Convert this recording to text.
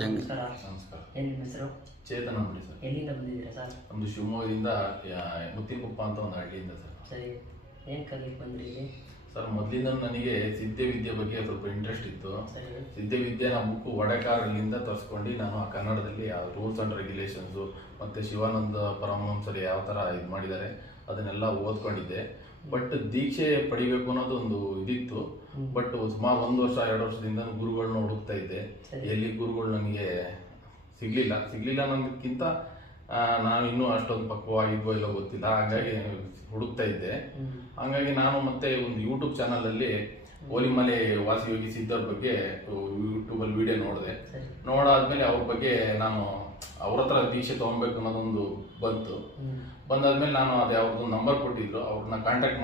ನಮಸ್ಕಾರ. ನಮಸ್ಕಾರ. ಏನು ನಿಮ್ಮ ಹೆಸರು? ಚೇತನ ಅಂಬಳಿ ಸರ್. ಎಲ್ಲಿಂದ ಬಂದಿದ್ದೀರಾ ಸರ್? ನಮ್ಮದು ಶಿವಮೊಗ್ಗದಿಂದ ಮುತ್ತಿನಕೊಪ್ಪ ಅಂತ ಒಂದು ಹಳ್ಳಿಯಿಂದ ಸರ್. ಸರಿ, ಏನು ಕಲಿಯಕ್ಕೆ ಬಂದ್ರಿ ಇಲ್ಲಿ? ಸರ್, ಮೊದಲಿಂದ ನನಗೆ ಸಿದ್ಧವಿದ್ಯೆ ಬಗ್ಗೆ ಸ್ವಲ್ಪ ಇಂಟ್ರೆಸ್ಟ್ ಇತ್ತು. ಸರಿ. ಸಿದ್ಧವಿದ್ಯೆ ನಮ್ಮ ಬುಕ್ ಒಡೆಕಾರಲ್ಲಿಂದ ತರಿಸ್ಕೊಂಡು ನಾನು ಆ ಕನ್ನಡದಲ್ಲಿ ರೂಲ್ಸ್ ಆ್ಯಂಡ್ ರೆಗ್ಯುಲೇಷನ್ಸು ಮತ್ತು ಶಿವಾನಂದ ಪರಮಹಂಸರು ಯಾವ ಥರ ಇದು ಮಾಡಿದ್ದಾರೆ ಅದನ್ನೆಲ್ಲ ಓದ್ಕೊಂಡಿದ್ದೆ. ಬಟ್ ದೀಕ್ಷೆ ಪಡಿಬೇಕು ಅನ್ನೋದು ಒಂದು ಇದಿತ್ತು. ಬಟ್ ಸುಮಾರು 1 ವರ್ಷ 2 ವರ್ಷದಿಂದ ಗುರುಗಳನ್ನ ಹುಡುಕ್ತಾ ಇದ್ದೆ. ಎಲ್ಲಿ ಗುರುಗಳು ನನಗೆ ಸಿಗ್ಲಿಲ್ಲ ಅನ್ನೋದಕ್ಕಿಂತ ನಾನು ಇನ್ನೂ ಅಷ್ಟೊಂದು ಪಕ್ವವಾಗಿದ್ವೋ ಇಲ್ಲೋ ಗೊತ್ತಿಲ್ಲ, ಹಾಗಾಗಿ ಹುಡುಕ್ತಾ ಇದ್ದೆ. ಹಾಗಾಗಿ ನಾನು ಮತ್ತೆ ಒಂದು ಯೂಟ್ಯೂಬ್ ಚಾನಲಲ್ಲಿ ಓಲಿಮಲೆ ವಾಸಿಯೋಗಿ ಸಿದ್ಧರ ಬಗ್ಗೆ ಯೂಟ್ಯೂಬಲ್ಲಿ ವಿಡಿಯೋ ನೋಡಿದೆ. ನೋಡಾದ್ಮೇಲೆ ಅವ್ರ ಬಗ್ಗೆ ನಾನು ಅವ್ರ ಹತ್ರ ದೀಕ್ಷೆ ತೊಗೊಬೇಕು ಅನ್ನೋದೊಂದು ಬಂದಾದ್ಮೇಲೆ ನಾನು ಅದೇ ಅವ್ರದ್ದು ನಂಬರ್ ಕೊಟ್ಟಿದ್ರು, ಅವ್ರನ್ನ ಕಾಂಟ್ಯಾಕ್ಟ್